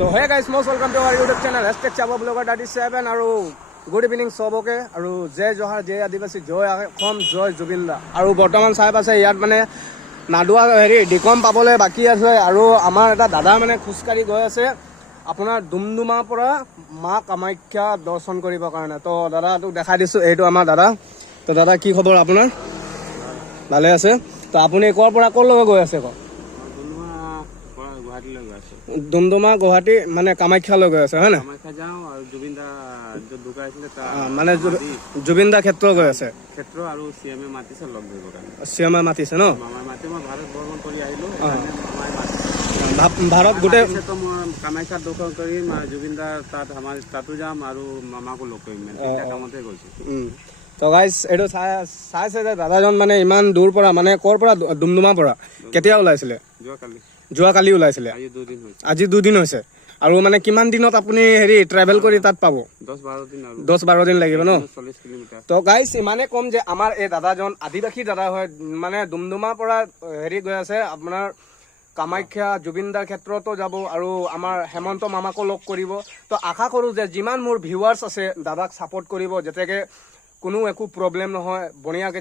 So hey guys, most welcome to our YouTube channel #ChabaBlogger37 আৰু good evening চবকে আৰু জয় জহাৰ জয় আদিবাসী জয় অসম জয় জুবিনদা আৰু বৰ্তমান চাই পাইছে ইয়াত মানে নাডুৱা ডিকম পাবলৈ বাকী আছে আৰু আমাৰ এটা দাদা মানে খোজকাঢ়ি গৈ আছে আপোনাৰ ডুমডুমাৰ পৰা মা কামাখ্যা দৰ্শন কৰিবৰ কাৰণে। তো দাদাটোক দেখাই দিছোঁ, এইটো আমাৰ দাদা। তো দাদা কি খবৰ আপোনাৰ? ভালে আছে? তো আপুনি ক'ৰ পৰা ক'লৈকে গৈ আছে কওক? ডুমডুমা গুৱাহাটী মানে কামাখ্যালৈ গৈ আছে হয় না? মানে জুবিনদা ক্ষেত্ৰ গৈ আছে। চিএমে মাতিছে ন? ভাৰত গোটেই কামাখ্যাত দৰ্শন কৰিম, জুবিনদাৰ তাতো যাম আৰু মামাকো লগ কৰিম, কামতে গৈছো। তো গাইজ এইটো চাইছে যে দাদাজন মানে ইমান দূৰ পৰা মানে ক'ৰ পৰা ডুমডুমাৰ পৰা কেতিয়া ওলাইছিলে? যোৱাকালি ওলাইছিলে, আজি 2 দিন হৈছে। আৰু মানে কিমান দিনত আপুনি ট্ৰেভেল কৰি তাত পাব? 10-12 দিন লাগিব ন? তো গাইজ ইমানে কম যে আমাৰ এই দাদাজন আদিবাসী দাদা হয়, মানে ডুমডুমাৰ পৰা গৈ আছে আপোনাৰ কামাখ্যা জুবিনদাৰ ক্ষেত্ৰতো যাব আৰু আমাৰ হেমন্ত মামাকো লগ কৰিব। তো আশা কৰোঁ যে যিমান মোৰ ভিউৱাৰ্ছ আছে দাদাক ছাপোৰ্ট কৰিব, যাতে কোনো একো প্ৰব্লেম নহয়, বঢ়িয়াকৈ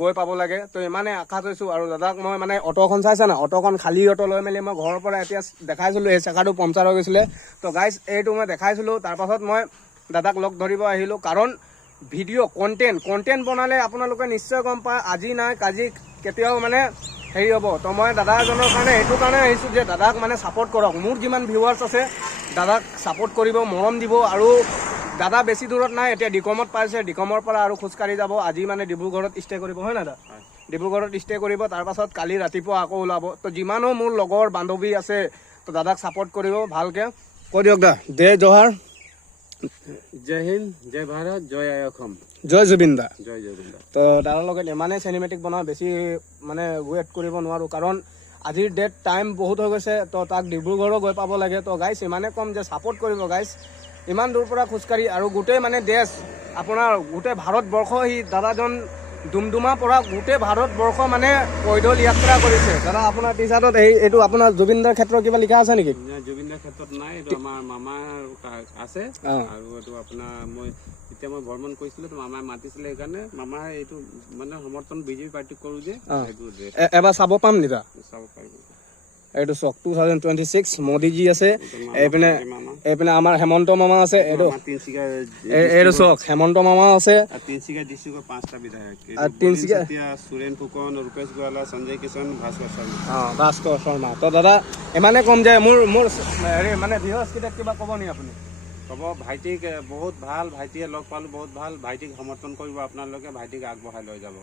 গৈ পাব লাগে। তো ইমানে আশা কৰিছোঁ। আৰু দাদাক মই মানে অটোখন চাইছে না, অটোখন খালী অটো লৈ মেলি মই ঘৰৰ পৰা এতিয়া দেখাইছিলোঁ, এই চেকাটো পামচাৰ হৈ গৈছিলে। তো গাইজ এইটো মই দেখাইছিলোঁ, তাৰপাছত মই দাদাক লগ ধৰিব আহিলোঁ। কাৰণ ভিডিঅ' কণ্টেণ্ট বনালে আপোনালোকে নিশ্চয় গম পায়, আজি নাই কাজি কেতিয়াও মানে হ'ব। তো মই দাদা এজনৰ কাৰণে এইটো কাৰণে আহিছোঁ যে দাদাক মানে ছাপোৰ্ট কৰক। মোৰ যিমান ভিউৱাৰ্ছ আছে দাদাক ছাপোৰ্ট কৰিব, মৰম দিব। আৰু দাদা বেছি দূৰত নাই, এতিয়া ডিকমত পাইছে, ডিকমৰ পৰা আৰু খোজকাঢ়ি যাব। আজি মানে ডিব্ৰুগড়ত ষ্টে কৰিব হয় না দাদা? ডিব্ৰুগড়ত ষ্টে কৰিব, তাৰপাছত কালি ৰাতিপুৱা আকৌ ওলাব। তো যিমানো মোৰ লগৰ বান্ধৱী আছে তো দাদাক ছাপোৰ্ট কৰিব ভালকৈ। কৈ দিয়ক দা, জয় জহাৰ, জয় হিন্দ, জয় ভাৰত, জয় অসম, জয় জুবিনদা। জয় জুবিনদা। তো দাদাৰ লগত ইমানেই চিনেমেটিক বনাওঁ, বেছি মানে ৱেইট কৰিব নোৱাৰোঁ, কাৰণ আজিৰ ডেট টাইম বহুত হৈ গৈছে। তো তাক ডিব্ৰুগড়ো গৈ পাব লাগে। তো গাইজ ইমানে কম যে ছাপোৰ্ট কৰিব গাইজ। ইমান দূৰ পৰা খোজকাঢ়ি আৰু গোটেই মানে দেশ আপোনাৰ গোটেই ভাৰতবৰ্ষ দাদাজন ডুমডুমাৰ পৰা গোটেই ভাৰতবৰ্ষ মানে পৈদল যাত্ৰা কৰিছে। দাদা আপোনাৰ টি চাৰ্টত এইটো আপোনাৰ জুবিনদাৰ ক্ষেত্ৰত কিবা লিখা আছে নেকি? জুবিনদাৰ ক্ষেত্ৰত নাই, এইটো আমাৰ মামাৰ আছে। আৰু এইটো আপোনাৰ মই ভ্ৰমণ কৰিছিলোঁ, তো মামাই মাতিছিলে, সেইকাৰণে মামাৰ এইটো মানে সমৰ্থন বিজেপি পাৰ্টিক কৰোঁ যে এবাৰ চাব পাম নি? চাব পাৰিব। এইটো চাওক 2026 মোদীজী আছে, এইপিনে আমাৰ হেমন্ত মামা আছে। এইটো চাওক হেমন্ত মামা আছে। তিনিচুকীয়া ডিষ্ট্ৰিক্টৰ 5টা বিধায়ক, তিনিচুকীয়া সুৰেন ফুকন, ৰূপেশ গোৱালা, সঞ্জয় কিষণ, ভাস্কৰ শৰ্মা। তো দাদা ইমানে কম যে মোৰ মানে ভিউৱাৰ্ছকেইটাক কিবা ক'ব নি আপুনি? ক'ব ভাইটিক বহুত ভাল, ভাইটিয়ে লগ পালোঁ বহুত ভাল, ভাইটিক সমৰ্থন কৰিব আপোনালোকে, ভাইটিক আগবঢ়াই লৈ যাব।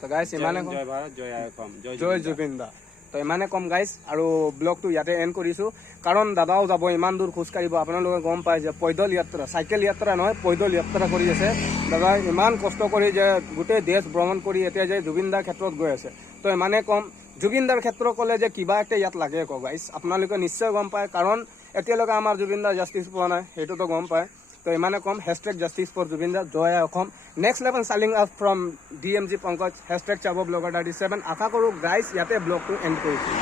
তো গাইজ ইমানে জয় ভাৰত, জয় অসম, জয় জুবিনদা। তো ইমানে কম গাইজ, আৰু ব্লগটো ইয়াতে এণ্ড কৰিছোঁ। কাৰণ দাদাও যাব, ইমান দূৰ খোজকাঢ়িব, আপোনালোকে গম পায় যে পৈদল যাত্ৰা, চাইকেল যাত্ৰা নহয়, পৈদল যাত্ৰা কৰি আছে দাদা। ইমান কষ্ট কৰি যে গোটেই দেশ ভ্ৰমণ কৰি এতিয়া যে জুবিনদাৰ ক্ষেত্ৰত গৈ আছে। তো ইমানে কম, জুবিনদাৰ ক্ষেত্ৰ ক'লে যে কিবা এটা ইয়াত লাগে আকৌ গাইজ, আপোনালোকে নিশ্চয় গম পায়, কাৰণ এতিয়ালৈকে আমাৰ জুবিনদাৰ জাষ্টিছ পোৱা নাই, সেইটোতো গম পায়। তো ইমানে কম, #জাষ্টিছ ফৰ জুবিনদা, জয় Asom. Next level chilling up from DMG Pankaj, #ChabaBlogger37। আশা কৰোঁ গাইজ ইয়াতে ব্লগটো এণ্ড কৰিছোঁ।